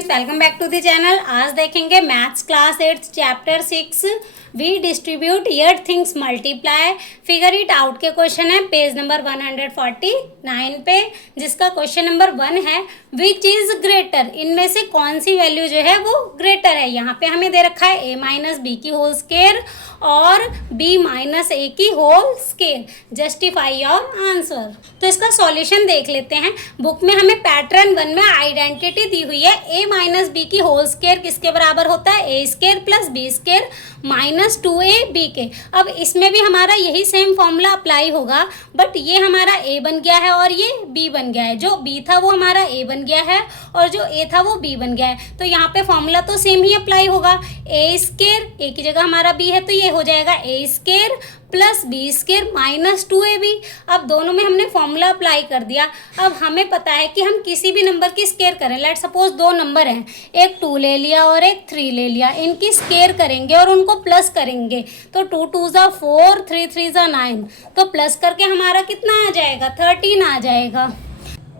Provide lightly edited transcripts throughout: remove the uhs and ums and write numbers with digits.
Friends, welcome back to the channel. आज देखेंगे maths class 8 chapter 6 we distribute year things multiply figure it out के question है page number 149 पे, जिसका question number 1 है which is greater. इनमें से कौन सी वैल्यू जो है वो ग्रेटर है। यहाँ पे हमें दे रखा है a माइनस बी की होल स्केयर और b माइनस ए की whole square. Justify your answer. तो इसका सॉल्यूशन देख लेते हैं। बुक में हमें पैटर्न 1 में आइडेंटिटी दी हुई है a माइनस बी की होल स्केयर किसके बराबर होता है, a square plus B square minus 2ab के। अब इसमें भी हमारा यही सेम फॉर्मूला अप्लाई होगा, बट ये हमारा a बन गया है और ये b बन गया है। जो b था वो हमारा a बन गया है और जो a था वो b बन गया है। तो यहाँ पे फॉर्मूला तो सेम ही अप्लाई होगा। a स्केयर, a की जगह हमारा b है तो ये हो जाएगा a square plus B square minus 2ab। अब दोनों में हमने फॉर्मूला अप्लाई कर दिया। अब हमें पता है कि हम किसी भी नंबर की स्केयर करें। लेट सपोज दो नंबर हैं, एक 2 ले लिया और एक 3 ले लिया। इनकी स्केयर करेंगे और उनको प्लस करेंगे तो 2 2 ज़ा 4, 3 3 ज़ा 9। तो प्लस करके हमारा कितना आ जाएगा, 13 आ जाएगा।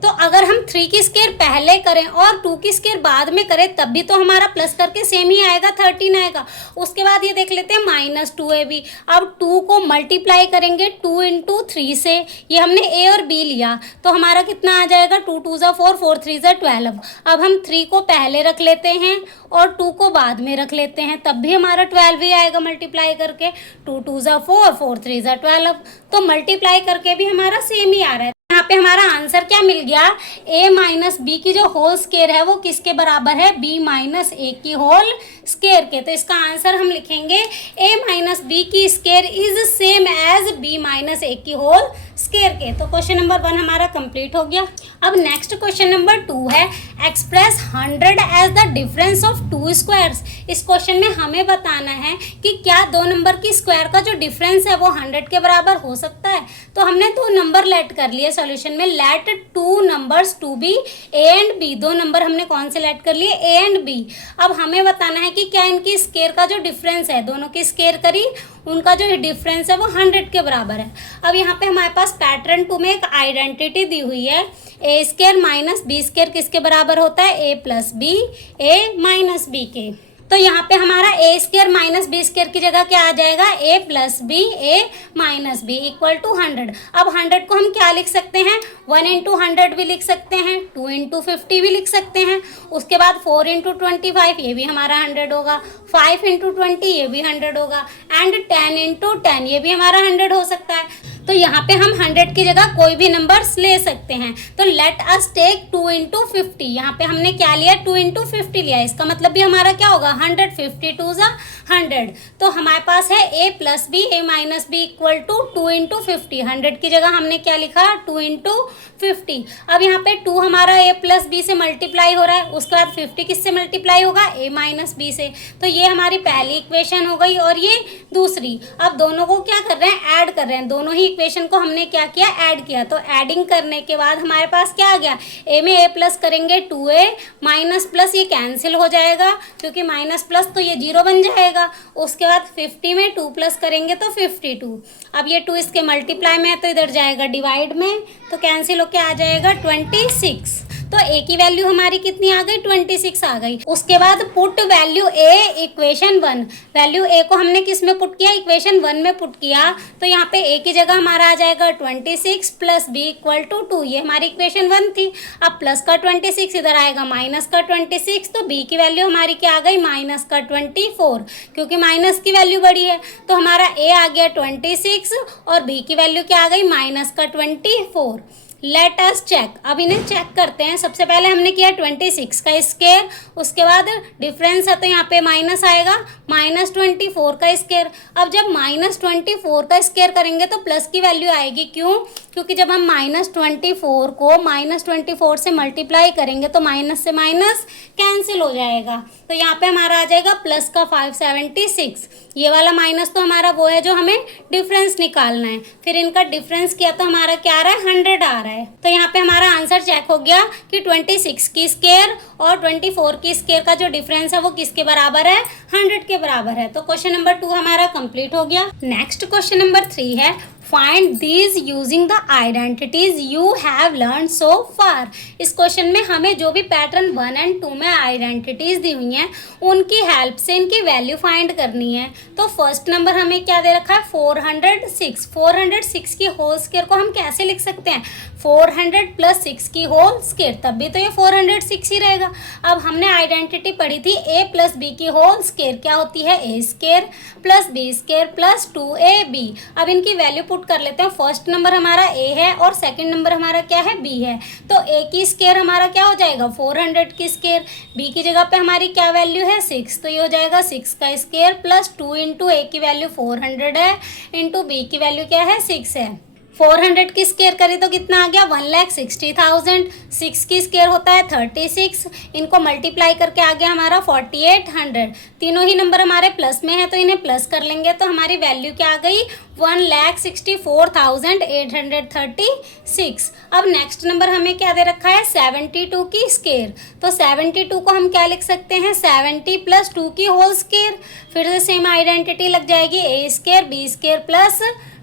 तो अगर हम 3 की स्केयर पहले करें और 2 की स्केयर बाद में करें तब भी तो हमारा प्लस करके सेम ही आएगा, 13 आएगा। उसके बाद ये देख लेते हैं माइनस 2ab। अब 2 को मल्टीप्लाई करेंगे 2 इंटू 3 से। ये हमने a और b लिया तो हमारा कितना आ जाएगा, 2 2 ज़ा 4, 4 3 ज़ा 12। अब हम 3 को पहले रख लेते हैं और 2 को बाद में रख लेते हैं, तब भी हमारा 12 ही आएगा मल्टीप्लाई करके। 2 2 ज़ा 4, 4 3 ज़ा 12। तो मल्टीप्लाई करके भी हमारा सेम ही आ रहा है। यहाँ पे हमारा आंसर क्या मिल गया, a माइनस बी की जो होल स्केयर है वो किसके बराबर है, b माइनस ए की होल स्केयर के। तो इसका आंसर हम लिखेंगे a माइनस बी की square is same as b minus ए की होल स्केयर के। तो क्वेश्चन नंबर 1 हमारा कंप्लीट हो गया। अब नेक्स्ट क्वेश्चन नंबर 2 है express 100 as the difference of 2 squares. इस क्वेश्चन में हमें बताना है कि क्या दो नंबर की स्क्वायर का जो डिफरेंस है वो 100 के बराबर हो सकता है। तो हमने दो नंबर लेट कर लिए सॉल्यूशन में। Let 2 numbers to be a and b। दो नंबर हमने कौन से लेट कर लिए, a एंड b। अब हमें बताना है कि क्या इनकी स्केयर का जो डिफरेंस है, दोनों की स्केयर करी, उनका जो डिफरेंस है वो 100 के बराबर है। अब यहाँ पे हमारे पास पैटर्न 2 में एक आइडेंटिटी दी हुई है, a square minus b square किसके बराबर होता है, a plus B, A minus b के। तो यहाँ पे हमारा a square minus b square की जगह क्या आ जाएगा, a plus B, A minus B equal to 100। अब 100 को हम क्या लिख सकते हैं, 1 इंटू 100 भी लिख सकते हैं, 2 इंटू 50 भी लिख सकते हैं। उसके बाद 4 इंटू 25 ये भी हमारा 100 होगा, 5 इंटू 20 ये भी 100 होगा एंड 10 इंटू 10 ये भी हमारा 100 हो सकता है। तो यहाँ पे हम 100 की जगह कोई भी नंबर्स ले सकते हैं। तो लेट अस टेक 2 इंटू 50। यहाँ पे हमने क्या लिया, 2 इंटू 50 लिया। इसका मतलब भी हमारा क्या होगा, 100, 52 ज़ा 100। तो हमारे पास है a plus B, A minus B equal to 2 into 50। 100 की जगह हमने क्या लिखा, 2 इंटू 50। अब यहाँ पे 2 हमारा a प्लस बी से मल्टीप्लाई हो रहा है, उसके बाद 50 किससे मल्टीप्लाई होगा, a माइनस बी से। तो ये हमारी पहली इक्वेशन हो गई और ये दूसरी। अब दोनों को क्या कर रहे हैं, ऐड कर रहे हैं। दोनों ही इक्वेशन को हमने क्या किया, ऐड किया। तो एडिंग करने के बाद हमारे पास क्या आ गया, a में a प्लस करेंगे 2a माइनस प्लस ये कैंसिल हो जाएगा क्योंकि माइनस प्लस तो ये 0 बन जाएगा। उसके बाद 50 में 2 प्लस करेंगे तो 52। अब ये 2 इसके मल्टीप्लाई में है तो इधर जाएगा डिवाइड में, तो कैंसिल होके आ जाएगा 26। तो a की वैल्यू हमारी कितनी आ गई, 26 आ गई। उसके बाद put value a equation 1। Value a को हमने किस में पुट किया, इक्वेशन 1 में पुट किया। तो यहाँ पे a की जगह हमारा आ जाएगा 26 प्लस b इक्वल टू 2। ये हमारी इक्वेशन 1 थी। अब प्लस का 26 इधर आएगा माइनस का 26, तो b की वैल्यू हमारी क्या आ गई, माइनस का 24, क्योंकि माइनस की वैल्यू बड़ी है। तो हमारा a आ गया 26 और b की वैल्यू क्या आ गई, माइनस का 24। Let us check. अब इन्हें चेक करते हैं। सबसे पहले हमने किया 26 का स्केयर, उसके बाद डिफरेंस है तो यहाँ पे माइनस आएगा, माइनस 24 का स्केयर। अब जब माइनस 24 का स्केयर करेंगे तो प्लस की वैल्यू आएगी। क्यों, क्योंकि जब हम माइनस 24 को माइनस 24 से मल्टीप्लाई करेंगे तो माइनस से माइनस कैंसिल हो जाएगा। तो यहाँ पे हमारा आ जाएगा प्लस का 576। ये वाला माइनस तो हमारा वो है जो हमें डिफरेंस निकालना है। फिर इनका डिफरेंस किया तो हमारा क्या आ रहा है, 100 आ रहा है। तो यहाँ पे हमारा आंसर चेक हो गया कि 26 की स्केयर और 24 की स्केयर का जो डिफरेंस है वो किसके बराबर है, 100 के बराबर है। तो क्वेश्चन नंबर 2 हमारा कंप्लीट हो गया। नेक्स्ट क्वेश्चन नंबर 3 है find these using the identities you have learn so far. इस क्वेश्चन में हमें जो भी पैटर्न 1 एंड 2 में आइडेंटिटीज दी हुई हैं उनकी हेल्प से इनकी वैल्यू फाइंड करनी है। तो फर्स्ट नंबर हमें क्या दे रखा है 406। 406 की होल स्क्वायर को हम कैसे लिख सकते हैं 400 प्लस 6 की होल स्क्वायर, तब भी तो ये 406 ही रहेगा। अब हमने आइडेंटिटी पढ़ी थी a प्लस बी की होल स्क्वायर क्या होती है a square plus B square plus 2ab। अब इनकी वैल्यू पुट कर लेते हैं। फर्स्ट नंबर हमारा a है और सेकंड नंबर हमारा क्या है b है। तो a की स्क्वायर हमारा क्या हो जाएगा 400 की स्क्वायर, b की जगह पे हमारी क्या वैल्यू है 6, तो ये हो जाएगा 6 का स्क्वायर प्लस 2 इंटू a की वैल्यू 400 है इंटू b की वैल्यू क्या है 6 है। 400 की स्क्वायर करें तो कितना आ गया 1,60,000। 6 की स्क्वायर होता है 36, इनको मल्टीप्लाई करके आ गया हमारा 4800। तीनों ही नंबर हमारे प्लस में है तो इन्हें प्लस कर लेंगे तो हमारी वैल्यू क्या आ गई 1,64,836। अब नेक्स्ट नंबर हमें क्या दे रखा है 72 की स्क्वायर। तो 72 को हम क्या लिख सकते हैं 70 प्लस 2 की होल स्क्वायर। फिर से सेम आइडेंटिटी लग जाएगी a square B square plus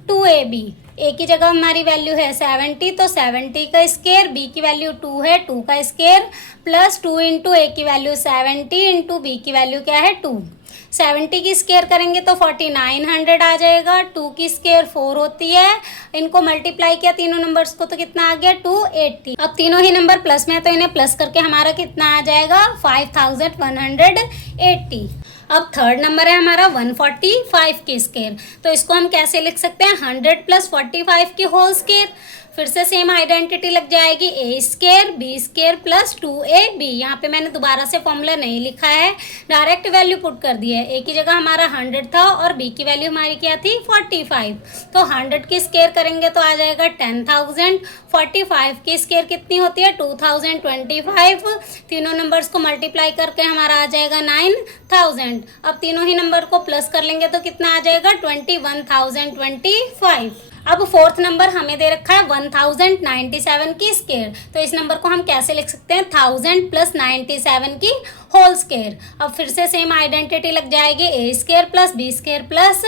2ab। a की जगह हमारी वैल्यू है 70 तो 70 का स्क्वायर, b की वैल्यू 2 है 2 का स्क्वायर प्लस 2 इंटू a की वैल्यू 70 इंटू b की वैल्यू क्या है 2। 70 की स्क्वायर करेंगे तो 4900 आ जाएगा। 2 की स्क्वायर 4 होती है, इनको मल्टीप्लाई किया तीनों नंबर्स को तो कितना आ गया 280। अब तीनों ही नंबर प्लस में है तो इन्हें प्लस करके हमारा कितना आ जाएगा 5180। अब थर्ड नंबर है हमारा 145 की स्क्वायर। तो इसको हम कैसे लिख सकते हैं 100 प्लस 45 की होल स्क्वायर। फिर से सेम आइडेंटिटी लग जाएगी a square B square plus 2ab। यहाँ पे मैंने दोबारा से फॉर्मूला नहीं लिखा है, डायरेक्ट वैल्यू पुट कर दी है। a की जगह हमारा 100 था और b की वैल्यू हमारी क्या थी 45। तो 100 की स्क्वायर करेंगे तो आ जाएगा 10,000। 45 की स्क्वायर कितनी होती है 2025। तीनों नंबर्स को मल्टीप्लाई करके हमारा आ जाएगा 9,000। अब तीनों ही नंबर को प्लस कर लेंगे तो कितना आ जाएगा 21,025। अब फोर्थ नंबर हमें दे रखा है 1097 की स्क्वायर। तो इस नंबर को हम कैसे लिख सकते हैं 1000 प्लस 97 की होल स्क्वायर। अब फिर से सेम आइडेंटिटी लग जाएगी a square plus B square plus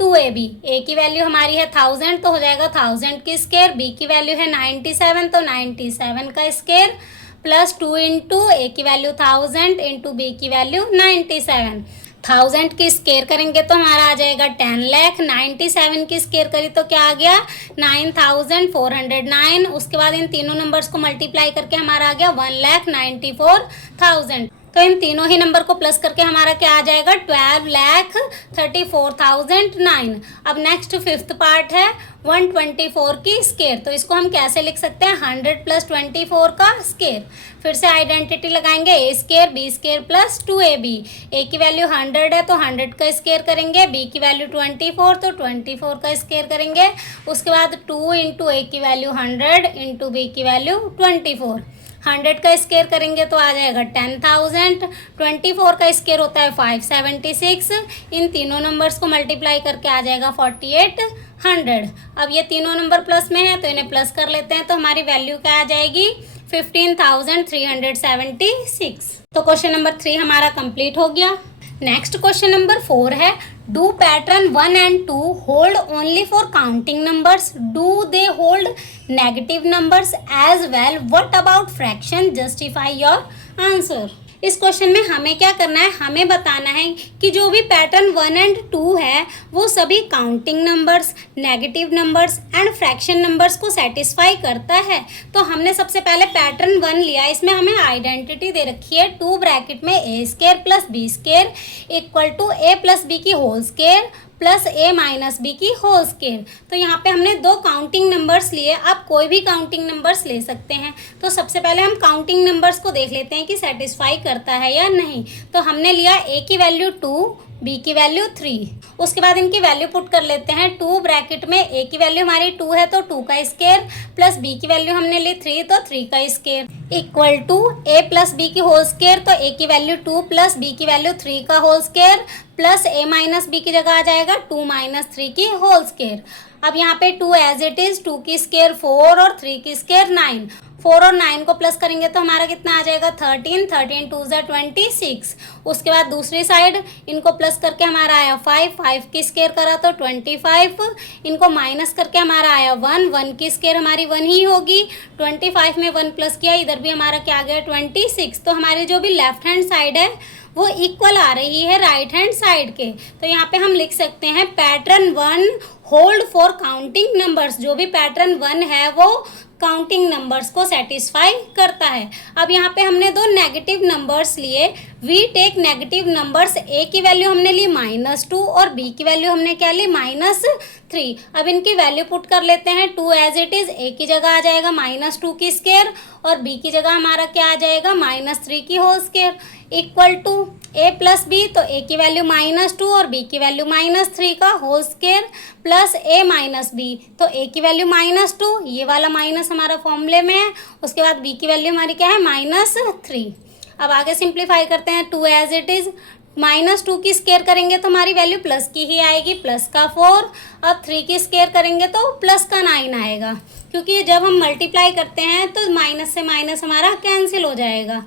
2ab। a की वैल्यू हमारी है 1000 तो हो जाएगा 1000 की स्क्वायर, b की वैल्यू है 97 तो 97 का स्क्वायर प्लस 2 इंटू a की वैल्यू 1000 इंटू b की वैल्यू 97। 1000 की स्क्वायर करेंगे तो हमारा आ जाएगा 10 लाख। 97 की स्क्वायर करी तो क्या आ गया 9409। उसके बाद इन तीनों नंबर्स को मल्टीप्लाई करके हमारा आ गया 1,94,000। तो इन तीनों ही नंबर को प्लस करके हमारा क्या आ जाएगा 12,34,009। अब नेक्स्ट फिफ्थ पार्ट है 124 की स्क्वायर। तो इसको हम कैसे लिख सकते हैं 100 प्लस 24 का स्क्वायर। फिर से आइडेंटिटी लगाएंगे a square B square plus 2ab। a की वैल्यू 100 है तो 100 का स्क्वायर करेंगे, b की वैल्यू 24 तो 24 का स्क्वायर करेंगे। उसके बाद 2 इंटू a की वैल्यू 100 इंटू b की वैल्यू 24। 100 का स्क्वायर करेंगे तो आ जाएगा 10,000। 24 का स्क्वायर होता है 576। इन तीनों नंबर्स को मल्टीप्लाई करके आ जाएगा 4800। अब ये तीनों नंबर प्लस में है तो इन्हें प्लस कर लेते हैं तो हमारी वैल्यू क्या आ जाएगी 15,376। तो क्वेश्चन नंबर 3 हमारा कंप्लीट हो गया। नेक्स्ट क्वेश्चन नंबर 4 है do pattern 1 and 2 hold only for counting numbers, do they hold negative numbers as well, what about fraction, justify your answer. इस क्वेश्चन में हमें क्या करना है, हमें बताना है कि जो भी पैटर्न 1 एंड 2 है वो सभी counting numbers, negative numbers and fraction numbers को सेटिस्फाई करता है। तो हमने सबसे पहले पैटर्न 1 लिया, इसमें हमें आइडेंटिटी दे रखी है 2 ब्रैकेट में a square plus B square equal to a plus B की whole square plus a minus B की होल स्क्वायर। तो यहाँ पे हमने 2 काउंटिंग नंबर्स लिए, आप कोई भी काउंटिंग नंबर्स ले सकते हैं। तो सबसे पहले हम काउंटिंग नंबर्स को देख लेते हैं कि सेटिस्फाई करता है या नहीं। तो हमने लिया a की वैल्यू 2, b की वैल्यू 3। उसके बाद इनकी वैल्यू पुट कर लेते हैं 2 ब्रैकेट में a की वैल्यू हमारी 2 है तो 2 का स्क्वायर प्लस b की वैल्यू हमने ली 3 तो 3 का square equal to a plus B की होल स्क्वायर। तो a की वैल्यू 2 प्लस b की वैल्यू 3 का whole square plus a minus B की जगह आ जाएगा 2 माइनस 3 की होल स्क्वायर। अब यहाँ पे 2 एज इट इज, 2 की स्केयर 4 और 3 की स्केयर 9। 4 और 9 को प्लस करेंगे तो हमारा कितना आ जाएगा 13, 13 2 ज़ा 26। उसके बाद दूसरी साइड इनको प्लस करके हमारा आया 5, 5 की स्केयर करा तो 25। इनको माइनस करके हमारा आया 1, 1 की स्केयर हमारी 1 ही होगी। 25 में 1 प्लस किया, इधर भी हमारा क्या आ गया 26। तो हमारी जो भी लेफ्ट हैंड साइड है वो इक्वल आ रही है राइट हैंड साइड के। तो यहाँ पे हम लिख सकते हैं pattern 1 hold for counting numbers. जो भी पैटर्न 1 है वो काउंटिंग नंबर्स को सेटिस्फाई करता है। अब यहाँ पे हमने दो नेगेटिव नंबर्स लिए। वी टेक नेगेटिव नंबर्स, ए की वैल्यू हमने ली -2 और बी की वैल्यू हमने क्या ली -3। अब इनकी वैल्यू पुट कर लेते हैं। 2 एज इट इज, ए की जगह आ जाएगा -2 की स्केयर और बी की जगह हमारा क्या आ जाएगा -3 की whole square, equal to a plus b. तो ए की वैल्यू -2 और बी की वैल्यू -3 का होल स्केयर प्लस ए माइनस बी। तो ए की वैल्यू -2, ये वाला माइनस हमारा फॉर्मूले में है। उसके बाद बी की वैल्यू हमारी क्या है -3। अब आगे सिंप्लीफाई करते हैं। 2 एज इट इज, -2 की स्केयर करेंगे तो हमारी वैल्यू प्लस की ही आएगी, प्लस का 4। अब 3 की स्केयर करेंगे तो प्लस का 9 आएगा, क्योंकि जब हम मल्टीप्लाई करते हैं तो माइनस से माइनस हमारा कैंसिल हो जाएगा।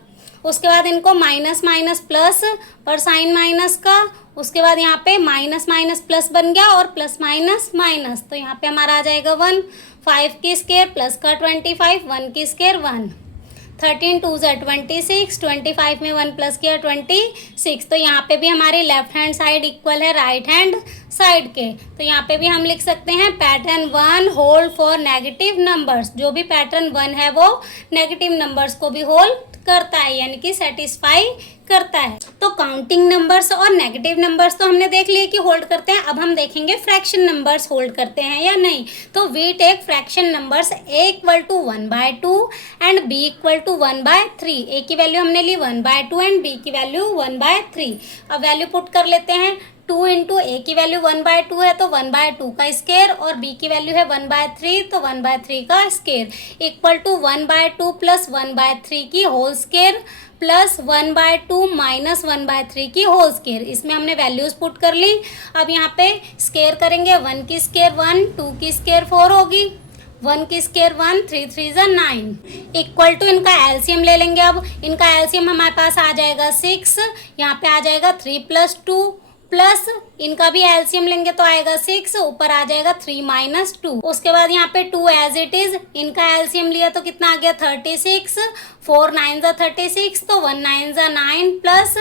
उसके बाद इनको माइनस माइनस प्लस पर साइन माइनस का, उसके बाद यहाँ पे माइनस माइनस प्लस बन गया और प्लस माइनस माइनस, तो यहाँ पे हमारा आ जाएगा 1। 5 की स्केयर प्लस का 25, 1 की स्केयर 1। 13 2 ज़ा 26, 25 में 1 प्लस किया 26। तो यहाँ पे भी हमारी लेफ्ट हैंड साइड इक्वल है राइट हैंड साइड के। तो यहाँ पे भी हम लिख सकते हैं pattern 1 hold for negative numbers. जो भी पैटर्न 1 है वो नेगेटिव नंबर्स को भी होल्ड करता है, यानी कि सेटिस्फाई करता है। तो काउंटिंग नंबर्स और नेगेटिव नंबर्स तो हमने देख लिए कि होल्ड करते हैं। अब हम देखेंगे फ्रैक्शन नंबर्स होल्ड करते हैं या नहीं। तो we take fraction numbers a = 1/2 and b = 1/3। a की वैल्यू हमने ली 1/2 एंड b की वैल्यू 1/3। अब वैल्यू पुट कर लेते हैं। 2 इंटू ए की वैल्यू 1/2 है तो 1/2 का स्केयर और b की वैल्यू है 1/3 तो 1/3 का स्केयर, इक्वल टू 1/2 प्लस 1/3 की होल स्केयर प्लस 1/2 माइनस 1/3 की होल स्केयर। इसमें हमने वैल्यूज पुट कर ली। अब यहाँ पे स्केयर करेंगे। 1 की स्केयर 1, 2 की स्केयर 4 होगी, 1 की स्केयर 1, 3 3 ज़ा 9, इक्वल टू इनका एलसीएम ले लेंगे। अब इनका एलसीएम हमारे पास आ जाएगा 6, यहाँ पे आ जाएगा 3 + 2 प्लस इनका भी एलसीएम लेंगे तो आएगा 6, ऊपर आ जाएगा 3 - 2। उसके बाद यहाँ पे 2 एज इट इज, इनका एलसीएम लिया तो कितना आ गया 36, 4 9 ज़ा 36 तो 1 9 ज़ा 9 प्लस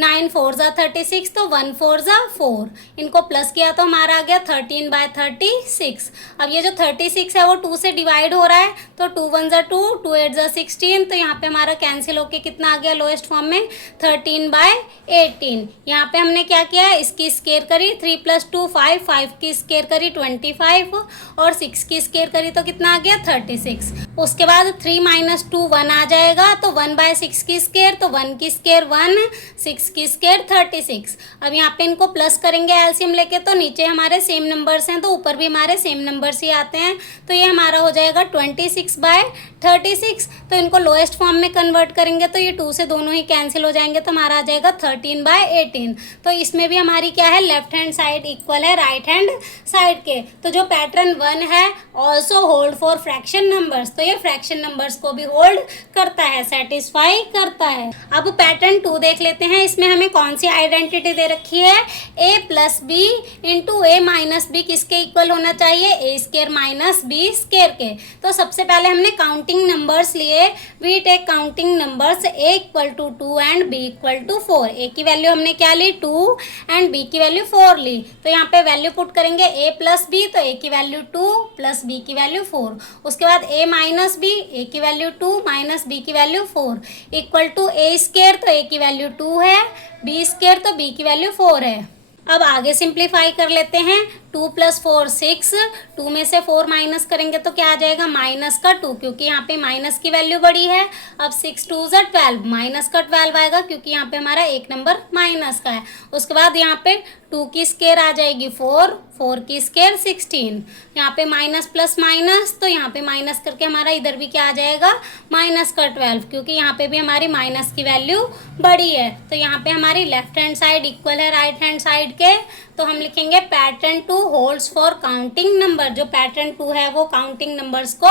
9 4 ज़ा 36 तो 1 4 ज़ा 4। इनको प्लस किया तो हमारा आ गया 13/36। अब ये जो 36 है वो 2 से डिवाइड हो रहा है तो 2 1 ज़ा 2, 2 8 ज़ा 16। तो यहाँ पे हमारा कैंसिल होके कितना आ गया लोएस्ट फॉर्म में 13/18। यहाँ पे हमने क्या किया, इसकी स्केयर करी 3 + 2 5, 5 की स्केयर करी 25 और 6 की स्केयर करी तो कितना आ गया 36। उसके बाद 3 - 2 1 आ जाएगा तो 1/6 की स्केयर तो 1 की स्केयर 1, 6 की स्केयर 36। अब यहाँ पे इनको प्लस करेंगे एलसीएम लेके तो नीचे हमारे सेम नंबर्स हैं तो ऊपर भी हमारे सेम नंबर्स ही आते हैं। तो ये हमारा हो जाएगा 26/36। तो इनको लोएस्ट फॉर्म में कन्वर्ट करेंगे तो ये 2 से दोनों ही कैंसिल हो जाएंगे तो हमारा आ जाएगा 13/18। तो इसमें भी हमारी क्या है, लेफ्ट हैंड साइड इक्वल है राइट हैंड साइड के। तो जो पैटर्न 1 है also hold for fraction numbers, तो ये फ्रैक्शन नंबर्स को भी होल्ड करता है, सेटिस्फाई करता है। अब पैटर्न 2 देख लेते हैं। इसमें हमें कौन सी आइडेंटिटी दे रखी है, a + b into a - b किसके इक्वल होना चाहिए, a square minus b square के। तो सबसे पहले हमने काउंटिंग नंबर्स लिए। We take counting numbers a = 2 and b = 4। a की वैल्यू हमने क्या ली 2 एंड b की वैल्यू 4 ली। तो यहाँ पे वैल्यू पुट करेंगे a + b तो a की वैल्यू 2 प्लस b की वैल्यू 4। उसके बाद a - b, a की वैल्यू 2 माइनस b की value 4, equal to a square तो a की वैल्यू 2 है, b स्केयर तो b की वैल्यू 4 है। अब आगे सिंप्लीफाई कर लेते हैं। 2 + 4 6, 2 में से 4 माइनस करेंगे तो क्या आ जाएगा -2, क्योंकि यहाँ पे माइनस की वैल्यू बड़ी है। अब 6 2 ज़ा 12, -12 आएगा क्योंकि यहाँ पे हमारा एक नंबर माइनस का है। उसके बाद यहाँ पे 2 की स्केयर आ जाएगी 4, 4 की स्केयर 16, यहाँ पे माइनस प्लस माइनस, तो यहाँ पे माइनस करके हमारा इधर भी क्या आ जाएगा माइनस का 12, क्योंकि यहाँ पे भी हमारी माइनस की वैल्यू बड़ी है। तो यहाँ पे हमारी लेफ्ट हैंड साइड इक्वल है राइट हैंड साइड के, तो हम लिखेंगे pattern 2 holds for counting number. जो पैटर्न 2 है वो काउंटिंग नंबर्स को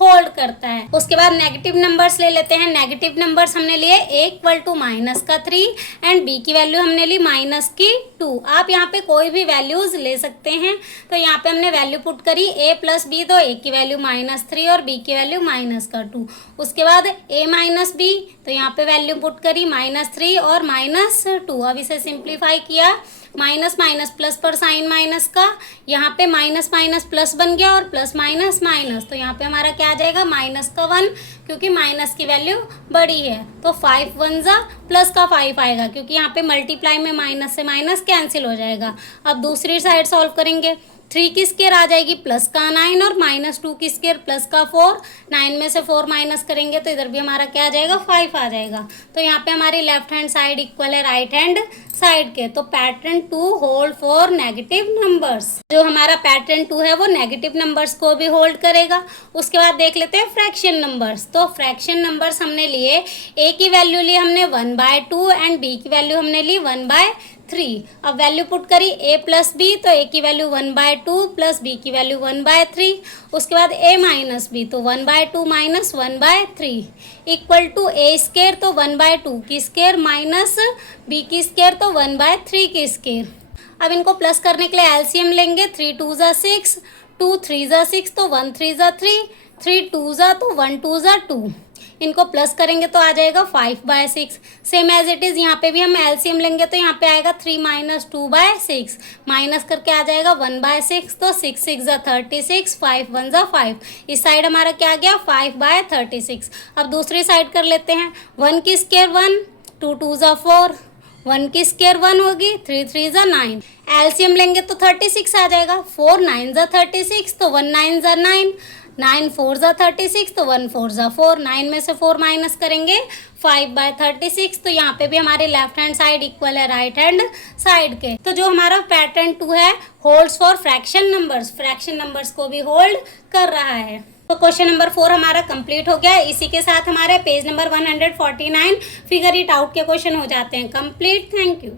होल्ड करता है। उसके बाद नेगेटिव नंबर्स ले लेते हैं। नेगेटिव नंबर्स हमने लिए a इक्वल टू माइनस का 3 एंड b की वैल्यू हमने ली माइनस की 2। आप यहाँ पे कोई भी वैल्यूज ले सकते हैं। तो यहाँ पे हमने वैल्यू पुट करी a प्लस बी, तो a की वैल्यू -3 और b की वैल्यू माइनस का 2। उसके बाद a माइनस बी, तो यहाँ पे वैल्यू पुट करी -3 और -2। अब इसे सिंप्लीफाई किया, माइनस माइनस प्लस पर साइन माइनस का, यहाँ पे माइनस माइनस प्लस बन गया और प्लस माइनस माइनस, तो यहाँ पे हमारा क्या आ जाएगा माइनस का 1, क्योंकि माइनस की वैल्यू बड़ी है। तो 5 1 जा प्लस का 5 आएगा, क्योंकि यहाँ पे मल्टीप्लाई में माइनस से माइनस कैंसिल हो जाएगा। अब दूसरी साइड सॉल्व करेंगे। 3 की स्केयर आ जाएगी प्लस का 9 और -2 की स्केयर प्लस का 4। 9 में से 4 माइनस करेंगे तो इधर भी हमारा क्या आ जाएगा 5 आ जाएगा। तो यहाँ पे हमारी लेफ्ट हैंड साइड इक्वल है राइट हैंड साइड के। तो pattern 2 hold for negative numbers. जो हमारा पैटर्न 2 है वो नेगेटिव नंबर्स को भी होल्ड करेगा। उसके बाद देख लेते हैं फ्रैक्शन नंबर्स। तो फ्रैक्शन नंबर्स हमने लिए, a की वैल्यू ली हमने 1/2 एंड b की वैल्यू हमने ली 1/3। अब वैल्यू पुट करी a प्लस बी, तो a की वैल्यू 1/2 प्लस b की वैल्यू 1/3। उसके बाद a माइनस बी, तो 1/2 minus 1/3 equal to a square, तो 1/2 की स्केयर माइनस b की स्केयर, तो 1/3 की स्केयर। अब इनको प्लस करने के लिए एलसीएम लेंगे। 3 2 जा 6, 2 3 जा 6, तो 1 3 जा 3, 3 2 जा, तो 1 2 जा 2। इनको प्लस करेंगे तो आ जाएगा 5/6। सेम एज इट इज़ यहाँ पे भी हम एलसीएम लेंगे, तो यहाँ पे आएगा 3 माइनस 2/6, माइनस करके आ जाएगा 1/6, तो 6 6 जा 36, 5 1 जा 5। इस साइड हमारा क्या आ गया 5/36। अब दूसरी साइड कर लेते हैं। 1 की स्केयर 1, 2 2 जा 4, 1 की स्केयर 1 होगी, 3 3 जा 9। एलसीएम लेंगे तो 36 आ जाएगा। 4 9 जा 36, तो 1 9 जा 9, 9 4 जा 36, तो 1 4 जा 4। 9 में से 4 माइनस करेंगे 5/36। तो यहाँ पे भी हमारे लेफ्ट हैंड साइड इक्वल है राइट हैंड साइड के। तो जो हमारा पैटर्न 2 है holds for fraction numbers, fraction numbers को भी होल्ड कर रहा है। तो क्वेश्चन नंबर 4 हमारा कंप्लीट हो गया। इसी के साथ हमारे page number 149 figure it out के क्वेश्चन हो जाते हैं कंप्लीट। Thank you.